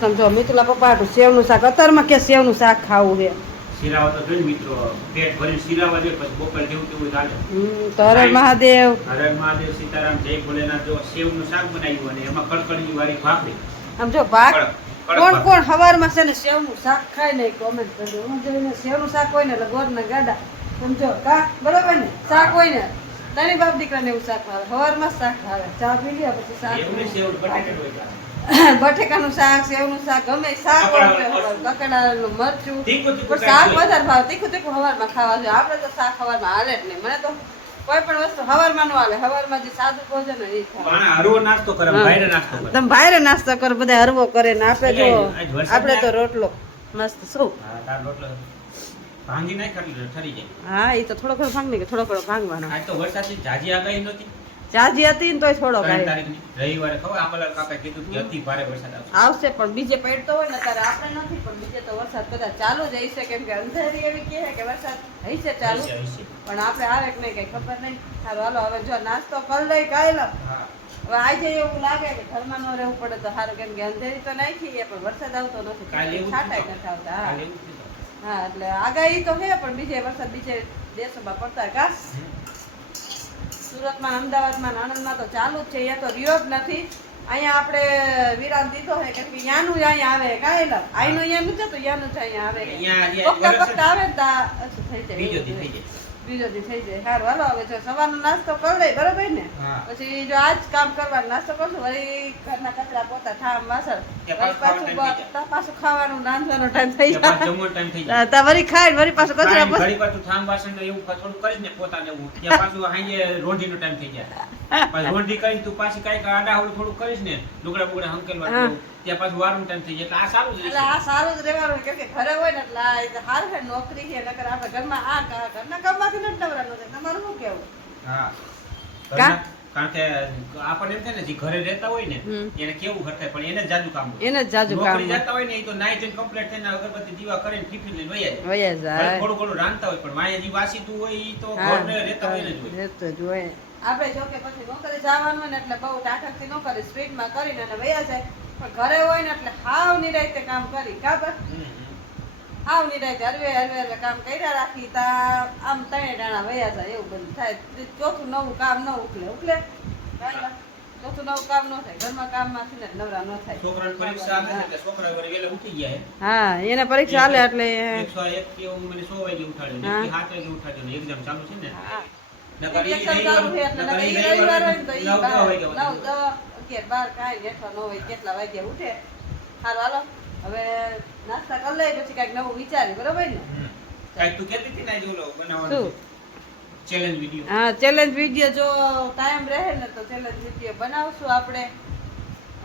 નાસ્તો જો મિતુલા પપ્પા હાટું સેવનું શાક અત્યારમાં કે સેવનું શાક ખાવું છે શિરાવા તો જોઈ મિત્રો પેટ ભરીને શિરાવા દે પછી બપોર જેવું તેવું ચાલે. તો હર મહાદેવ હર મહાદેવ સીતારામ જય ભોલેનાથ. જો સેવનું શાક બનાવ્યું અને એમાં કડકડીની વાળી ભાખરી. આમ જો ભાત કડક કોણ કોણ હવારમાં છે ને સેવનું શાક ખાય ને કોમેન્ટ કરજો. હું જોઈને સેવનું શાક હોય ને એટલે ગોરના ગાડા સમજો કા બરોબર ને શાક હોય ને તારી બાપ દીકરાને એવું શાક ભાવે હવારમાં શાક ભાવે ચા પી લે પછી શાક એવને સેવ બટાકા હોય. બટેકાનું શાક સેવનું શાક ગમે શાક કકડાનું મરચું તીખું તીખું પણ શાક વધારે ભાવે તીખું તીખું હવારમાં ખાવા જોઈએ આપણે તો શાક હવારમાં હાલે જ નહીં મને તો કોઈ પણ વસ્તુ હવારમાં ન હાલે હવારમાં જે સાદું ભોજન હોય એ ખાવા માણા હરવો નાસ્તો કરે ભાઈરે નાસ્તો કરે. તમે ભાઈરે નાસ્તો કરો બધા હરવો કરે ને આપણે તો આજ વરસાદ આપણે તો રોટલો મસ્ત શું હા તાર રોટલો ભાંગી નાખ એટલે ઠરી જાય. હા એ તો થોડો ઘણો ભાંગ નહીં કે થોડો ઘણો ભાંગવાનો આજ તો વરસાદની જાજી આગાહી નહોતી જાજી હતી ને તોય થોડો 3 કાંઈ તારીખની રવિવારે ખબર આંબાલાલ કાકા કીધું કે અતિ ભારે વરસાદ આવશે. આવશે પણ બીજે પડતો હોય ને ત્યારે આપણે નથી પણ બીજે તો વરસાદ કદાચ ચાલુ જ હશે કેમ કે અંધારી એવી કહે કે વરસાદ હશે ચાલુ હશે. પણ આપણે આવે કે નહીં કઈ ખબર નહીં. સારું હાલો હવે જો નાસ્તો કરી લઈ કાંઈ લો હા હવે આજે એવું લાગે કે ઘરમાં ન રહેવું પડે તો સારું કેમ કે અંધેરી તો નાખીએ પણ વરસાદ આવતો કાલે નથી એવું છાંટાય થયું. નથી આવતા કાલે એવું થયું. હા એટલે આગાહી તો છે પણ બીજે વરસાદ બીજે દેશોમાં પડતા હોય કા સુરતમાં અમદાવાદમાં ને આણંદમાં તો ચાલુ જ છે અહીંયા તો રહ્યો જ નથી. અહીંયા આપણે વિરામ દીધો છે કેમ કે યાનું જ અહીંયા આવે કાંઈ લા આઈનું અહીંયા નથી જતું યાનું જ અહીંયા આવે અહીંયા આજે પકતા વરસાદ પકતા આવે ને તા અછું થઈ જાય બીજો દી થઈ જાય. બીજો દી થઈ જાય સારું હાલો હવે જો સવારનો નાસ્તો કરી લઈ બરોબર ને હા. પછી જો આજ કામ કરવાનું નાસ્તો કરશું વળી ઘરના કચરા પોતા ઠામ વાસણ ત્યાં વળી પાછું ખાવાનો time થઈ જાય. પાછું ખાવાનું રાંધવાનો ટાઈમ થઈ ત્યાં પાછું જાય જમવાનો time થઈ જાય. તા વળી ખાઈ વળી પાછું કચરા કાંઈ પોતા ઘડી પાછું થામ વાસણ ને એવું થોડું કરીશ ને પોતાને એવું ત્યાં પાછું હાંજે રોંઢીનો ટાઈમ થઈ જાય. પાછું રોંઢી કરીને તું પાછી કાંઈક આડાહવડું થોડું કરીશ ને લુગડા બુગડા હંકેલવા હા. જેવું, ત્યાં પાછું વારનો ટાઈમ થઈ જાય. એટલે આ સારું જ એટલે રહેશે. આ સારું જ રહેવાનું કેમ કે ઘરે હોય ને એટલે આ એટલે હારું છે નોકરી છે નકર આપણે ઘરમાં ઘરના કામમાંથી નથી નવરાનું છે તમારું શું કેવું હા કા? કારણ કે આપણને એમ થાય ને જે ઘરે રહેતા હોય ને એને કેવું ઘર થાય પણ એને જ જાજુ કામ હોય. એને જ જાજુ કામ નોકરી જતા હોય ને એ તો નાઈ ધોઈને complete થઈને અગરબત્તી દીવા કરીને ટિફિન લઈને વયા જાય. વયા ભલે જાય થોડું ઘણું રાંધતા હોય પણ વાંહે જે વાસીતું હોય ઈ તો હા, ઘરને રહેતા હોય ને જ હોય. રહેતો જ હોય. આપણે જો કે પછી નોકરી જવાનું હોય ને એટલે બહુ ટાટકથી ન કરી સ્પીડમાં કરીને અને વયા જાય પણ ઘરે હોય ને એટલે હાવ નિરાંતે કામ કરી કાબર હાવ નિરાંતે હરવે કામ કર્યા રાખી તા આમ ત્રણે ડાણા વયા જાય એવું બધું થાય. ચોથું નવું કામ ન ઉકલે કાંઈ ના. ચોથું નવું કામ ન થાય ઘરમાં કામમાંથી ને નવરા ન થાય. છોકરાની પરીક્ષા આવે છે એટલે છોકરા ઘરે વહેલા ઉઠી ગયા છે. હા એને પરીક્ષા હાલે એટલે 101 કે એવું મને 100 વાગે ઉઠાડ્યો ને હા. 7 વાગે ઉઠાડ્યો ને એક્ઝામ ચાલુ છે ને હા નકર ઈ ઇલેક્શન ચાલુ છે એટલે નકર ઈ રવિવાર હોય ને તો ઈ 9 વાગે 9, 10, 11, 12 કાંઈ બેઠવા ન હોય કેટલા વાગ્યા ઉઠે. સારું હાલો હવે નાસ્તા કરી લઈએ પછી કાંઈક નવું વિચારી બરોબર ને કાંઈક તું કહેતી હતી ને આજે ઓલો બનાવવાનો શું? Challenge video. હા ચેલેન્જ વિડીયો જો ટાઈમ રહે ને તો ચેલેન્જ વિડીયો બનાવશું આપણે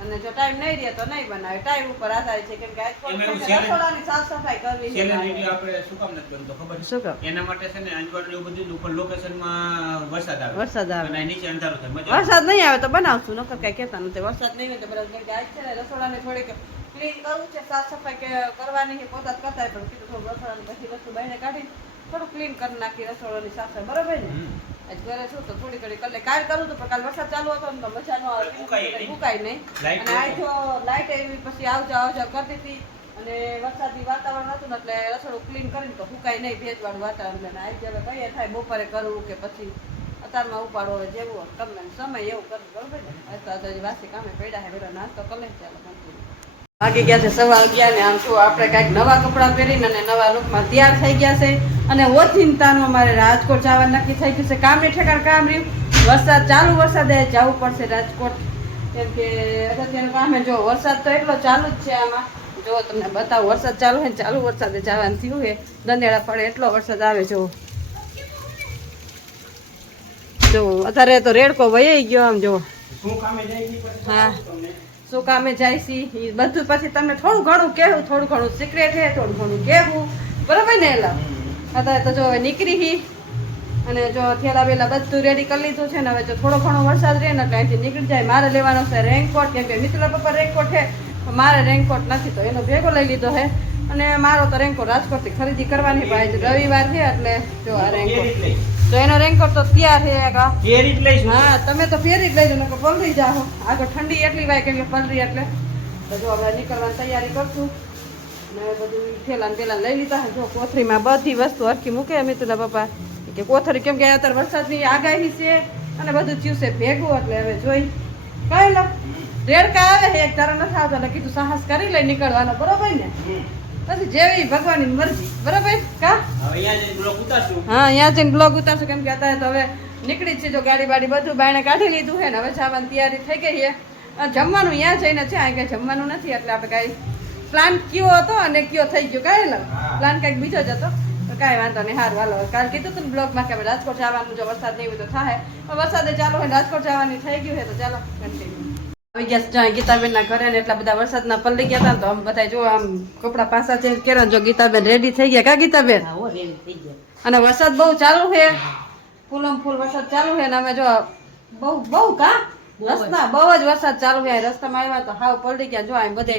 અને જો ટાઈમ નહીં રહે તો નહીં બનાવે ટાઈમ ઉપર આધારિત છે કેમ કે આજ એમાં એવું રસોડાની સાફ સફાઈ કરવી છે ચેલેન્જ મારે. વિડિયો આપણે શું કામ નથી કરતો ખબર છે? શું કામ? એના માટે છે ને અંજવાડ એવું બધું ઉપર લોકેશનમાં વરસાદ આવે વરસાદ આવે. અને નીચે અંધારું થાય મજા આવે. વરસાદ નહીં આવે તો બનાવશું નકર કાંઈ કહેતા નથી વરસાદ નહીં હોય તો બરાબર કેમ કે આજ છે ને રસોડાને થોડીક ક્લીન કરવું છે સાફ સફાઈ કે કરવાની છે પોતા જ કરતા હોય પણ કીધું થોડું રસોડાની બધી વસ્તુ બહાર કાઢી થોડું ક્લીન કરી નાખી રસોડાની સાફ સફાઈ બરોબર ને હમ. આજ ઘરે છું તો થોડી ઘડી કલે કાલ કરું તો પણ કાલ વરસાદ ચાલુ હતો ને તો મજા ન આવે ફૂંકાય નહીં. ફૂંકાય નહીં Light અને આજ જો લાઈટ એવી પછી આવજા કરતી હતી અને વરસાદી વાતાવરણ હતું ને એટલે રસોડું ક્લીન કરીને તો ફૂંકાય નહીં ભેજવાળું વાતાવરણ એટલે આજ હવે કહીએ થાય બપોરે કરવું કે પછી અત્યારમાં ઉપાડો હવે જેવું તમને સમય એવું કરવું બરોબર ને અત્યારે તો હજી વાસી કામે પડ્યા છે બેટા નાસ્તો કરી લે ચાલો continue. વાગી ગયા છે 11:15 ને આમ શું આપણે કાંઈક નવા કપડાં પહેરીને અને નવા લુકમાં તૈયાર થઈ ગયા છે અને ઓચિંતાનું અમારે રાજકોટ જવાનું નક્કી થઈ ગયું છે કામની ઠેકાણ કામ રહ્યું વરસાદ ચાલુ વરસાદે જવું પડશે રાજકોટ કેમ કે અગત્યનું કામ છે જો વરસાદ તો એટલો ચાલુ જ છે આમાં જો તમને બતાવું વરસાદ ચાલુ છે ને ચાલુ વરસાદે જવાનું થયું છે દંડેડા પડે એટલો વરસાદ આવે જો અત્યારે તો રેડકો વહી ગયો આમ જો શું કામે જાય ઈ પછી હા. તમને શું કામે જાય છે એ બધું પછી તમને થોડું ઘણું કહેવું થોડું ઘણું સિક્રેટ છે થોડું ઘણું કહેવું બરાબર ને એલા અત્યારે તો જો હવે નીકળી હી અને જો થેલા વેલા બધું રેડી કરી લીધું છે ને હવે જો થોડો ઘણો વરસાદ રહે ને એટલે અહીંથી નીકળી જાય મારે લેવાનો છે રેનકોટ કેમ કે મિત્ર પપ્પા રેનકોટ છે પણ મારે રેનકોટ નથી તો એનો ભેગો લઈ લીધો છે અને મારો તો રેનકોટ રાજકોટથી ખરીદી કરવાની ભાઈ રવિવાર છે એટલે જો આ રેનકોટ તો એનો રેનકોટ તો તૈયાર છે કેરી જ લઈશું. હા તમે તો ફેરી જ લઈ દો નકર પલરી જાઓ આગળ ઠંડી એટલી વાય કેમ કે પલરી એટલે તો તો જો હવે નીકળવાની તૈયારી કરશું ને બધું થેલા ને પેલા લઈ લીધા જો કોથળીમાં બધી વસ્તુ હરખી મૂકે મિતુના પપ્પા કે કોથળી કેમ કે અત્યારે વરસાદની આગાહી છે અને બધું થયું છે ભેગું એટલે હવે જોઈ કઈ લો રેડકા આવે છે એક તારો નથી આવતો એટલે કીધું સાહસ કરી લઈ નીકળવાનો બરોબર ને પછી જેવી ભગવાનની મરજી બરોબર કા હવે અહીંયા જઈને બ્લોક ઉતારશું. હા અહીંયા જઈને બ્લોગ ઉતારશું કેમ કે અત્યારે તો હવે નીકળી જ છે જો ગાડી બાડી બધું બાયણે કાઢી લીધું છે ને હવે જવાની તૈયારી થઈ ગઈ છે જમવાનું અહીંયા જઈને છે અહીં કંઈ જમવાનું નથી એટલે આપણે કાંઈ પ્લાન કયો હતો અને કયો થઈ ગયો કાંઈ લો પ્લાન કંઈક બીજો જ હતો તો કાંઈ વાંધો નહીં સારું હાલો કાલ કીધું હતું ને બ્લોગમાં કે આપણે રાજકોટ જવાનું જો વરસાદ નહીં હોય તો થાય પણ વરસાદે ચાલુ હોય રાજકોટ જવાની થઈ ગયું છે તો ચાલો કન્ટિન્યુ આવી ગયા જ્યાં ગીતાબેનના ઘરે ને એટલા બધા વરસાદના પલળી ગયા હતા ને તો આમ બધા જો આમ કપડા પાછા ચેન્જ કર્યા જો ગીતાબેન રેડી થઈ ગયા કા ગીતાબેન અને વરસાદ બહુ ચાલુ છે ફૂલમ ફૂલ વરસાદ ચાલુ છે ને અમે જો બહુ કા રસ્તા બહુ જ વરસાદ ચાલુ છે રસ્તામાં આવ્યા તો હાવ પલળી ગયા જો આમ બધે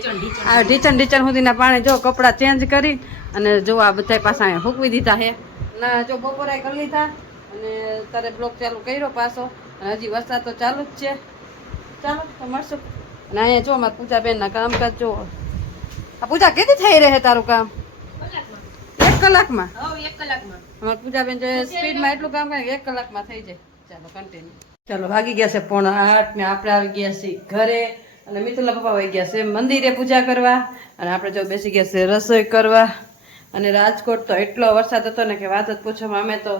આ ઢીચણ સુધીના પાણી જો કપડા ચેન્જ કરી અને જો આ બધા પાછા અહીંયા ફૂંકવી દીધા છે ના જો બપોરે કરી લીધા અને તારે બ્લોક ચાલુ કર્યો પાછો અને હજી વરસાદ તો ચાલુ જ છે ચાલો તો મળશું અને અહીંયા જો અમારે પૂજાબેનના કામકાજ જો આ પૂજા કેદી થઈ રહે તારું કામ 1 કલાકમાં અમારે પૂજાબેન જો સ્પીડમાં એટલું કામ કરે 1 કલાકમાં થઈ જાય ચાલો કન્ટિન્યુ ચાલો વાગી ગયા છે 7:45 ને આપણે આવી ગયા છીએ ઘરે અને મિતુલના પપ્પા આવી ગયા છે મંદિરે પૂજા કરવા અને આપણે જો બેસી ગયા છે રસોઈ કરવા અને રાજકોટ તો એટલો વરસાદ હતો ને કે વાત જ પૂછવામાં અમે તો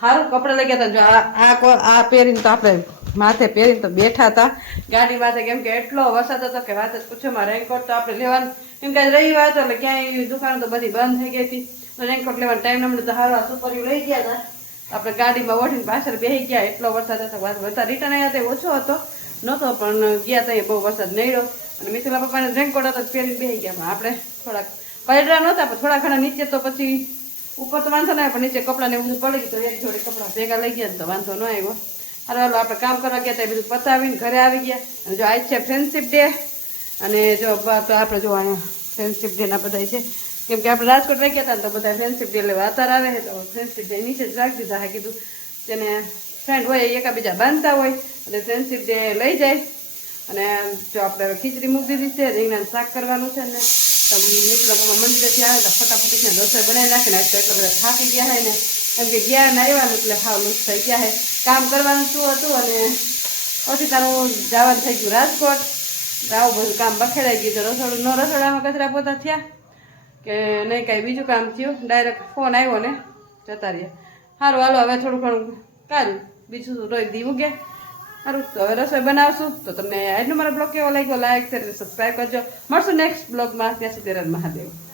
સારું કપડાં લઈ ગયા હતા જો આ પહેરીને તો આપણે માથે પહેરીને તો બેઠા હતા ગાડી માથે કેમ કે એટલો વરસાદ હતો કે વાત જ પૂછવામાં રેનકોટ તો આપણે લેવાનું કેમ કે રવિવાર હતો એટલે ક્યાંય દુકાન તો બધી બંધ થઈ ગઈ હતી તો રેનકોટ લેવાનો ટાઈમ નમને તો સારું સુપર્યું લઈ ગયા હતા આપણે ગાડીમાં ઓઢીને પાછળ બેસી ગયા એટલો વરસાદ હતો બધા રિટર્ન આવ્યા તે ઓછો હતો નહોતો પણ ગયા ત્યાં બહુ વરસાદ નડ્યો અને મિતુલા પપ્પાને રેનકોટ હતો પહેરીને બેસી ગયા પણ આપણે થોડાક પલડા નહોતા પણ થોડા ઘણા નીચે તો પછી ઉપર તો વાંધો ના પણ નીચે કપડાં ને એવું બધું પડી ગયું તો એક જોડે કપડાં ભેગા લઈ ગયા તો વાંધો ન આવ્યો હાલો હાલો આપણે કામ કરવા ગયા ત્યાં બધું પતાવીને ઘરે આવી ગયા અને જો આજ છે ફ્રેન્ડશિપ ડે અને જો આપણે જો અહીંયા ફ્રેન્ડશિપ ડેના બધા છે કેમ કે આપણે રાજકોટ રહી ગયા હતા ને તો બધા ફ્રેન્ડશિપ ડે લેવા અત્યારે આવે છે તો ફ્રેન્ડશિપ ડે નીચે જ રાખી દીધા હા કીધું તેને ફ્રેન્ડ હોય એકાબીજા બાંધતા હોય અને ફ્રેન્ડશિપ ડે લઈ જાય અને જો આપણે ખીચડી મૂકી દીધી છે રીંગણાનું શાક કરવાનું છે ને તો મિતુલા મંદિરેથી આવે તો ફટાફટ છે રસોઈ બનાવી નાખીને આજ તો એટલા બધા થાકી ગયા હોય ને એમ કે ગયા ને આવ્યા એટલે હાવ લુસ થઈ ગયા છે કામ કરવાનું શું હતું અને પછી તારું જવાનું થઈ ગયું રાજકોટ આવું બધું કામ બખેડાઈ ગયું તો રસોડામાં કચરા પોતા થયા કે નહીં કાંઈ બીજું કામ થયું ડાયરેક્ટ ફોન આવ્યો ને જતા રહ્યા સારું હાલો હવે થોડું ઘણું કાઢ્યું બીજું રોઈ દીવું ગયા સારું તો હવે રસોઈ બનાવશું તો તમને આજનો મારો બ્લોગ કેવો લાગ્યો લાઈક શેર સબસ્ક્રાઈબ કરજો મળશું નેક્સ્ટ બ્લોગમાં ત્યાં સુધી મહાદેવ